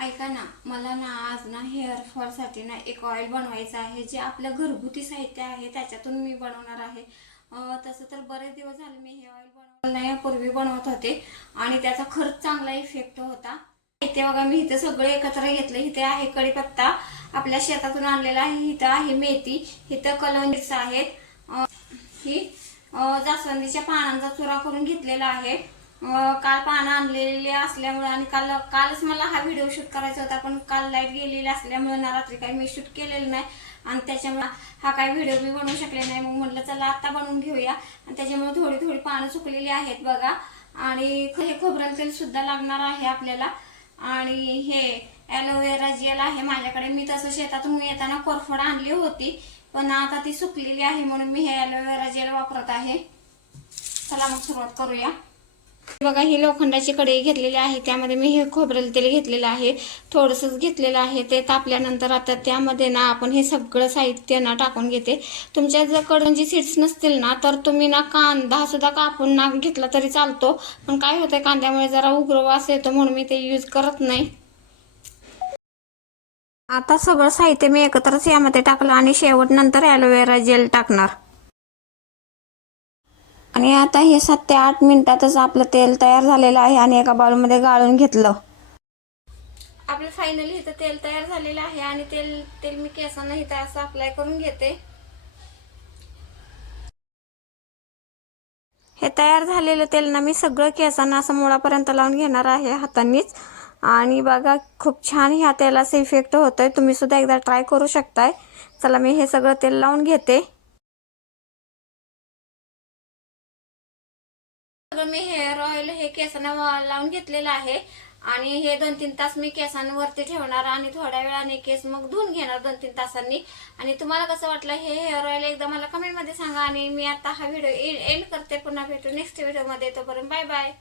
ऐका ना, मला ना आज ना हेअर फॉलसाठी ना एक ऑइल बनवायचं आहे, जे आपलं घरगुती साहित्य आहे त्याच्यातून मी बनवणार आहे. तसं तर बरेच दिवस झाले मी हे ऑइल बनवलं नाही, पूर्वी बनवत होते आणि त्याचा खरंच चांगला इफेक्ट होता. इथे बघा, मी इथे सगळे एकत्र घेतले. इथे आहे कढीपत्ता, आपल्या शेतातून आणलेला आहे. इथं आहे मेथी, इथं कलंजीच आहेत. ही जास्वंदीच्या पानांचा चुरा करून घेतलेला आहे. काल पानं आणलेली असल्यामुळे आणि कालच मला हा व्हिडिओ शूट करायचा होता, पण काल लाईट गेलेली असल्यामुळे ना रात्री काही मी शूट केलेलं नाही आणि त्याच्यामुळे हा काही व्हिडिओ मी बनवू शकले नाही. मग म्हटलं चला आता बनवून घेऊया. आणि त्याच्यामुळे थोडी थोडी पानं सुकलेली आहेत बघा. आणि हे खोबरेल तेल सुद्धा लागणार आहे आपल्याला. आणि हे ॲलोवेरा जेल आहे माझ्याकडे. मी तसं शेतातून येताना कोरफड आणली होती, पण आता ती सुकलेली आहे म्हणून मी हे ॲलोवेरा जेल वापरत आहे. चला मग सुरुवात करूया. बघा, ही लोखंडाची कढई घेतलेली आहे, त्यामध्ये मी हे खोबरेल तेल घेतलेलं आहे. थोडंसंच घेतलेलं आहे. ते तापल्यानंतर आता त्यामध्ये ना आपण हे सगळं साहित्य ना टाकून घेते. तुमच्या जर कडून सीड्स नसतील ना, तर तुम्ही ना कांदा सुद्धा कापून ना घेतला तरी चालतो. पण काय होतंय, कांद्यामुळे जरा उग्र वास येतो म्हणून मी ते यूज करत नाही. आता सगळं साहित्य मी एकत्रच यामध्ये टाकलं आणि शेवट नंतर ॲलोवेरा जेल टाकणार. आणि आता हे 7 ते 8 मिनिटातच आपलं तेल तयार झालेलं आहे आणि एका बाउलमध्ये गाळून घेतलं. आपलं फायनली इथं तेल तयार झालेलं आहे आणि तेल मी केसांना इथं असं अप्लाय करून घेते. हे तयार झालेलं तेल ना मी सगळं केसांना असं मुळापर्यंत लावून घेणार आहे हातांनीच. आणि बघा, खूप छान ह्या तेलाचा इफेक्ट होतोय. तुम्ही सुद्धा एकदा ट्राय करू शकताय. चला, मी हे सगळं तेल लावून घेते. सगळं मी हेअर ऑइल हे केसांना लावून घेतलेलं आहे आणि हे 2-3 तास मी केसांवरती ठेवणार आणि थोड्या वेळाने केस मग धुवून घेणार 2-3 तासांनी. आणि तुम्हाला कसं वाटलं हे हेअर ऑइल एकदा मला कमेंटमध्ये सांगा. आणि मी आता हा व्हिडिओ एंड करते. पुन्हा भेटू नेक्स्ट व्हिडिओमध्ये. तोपर्यंत बाय बाय.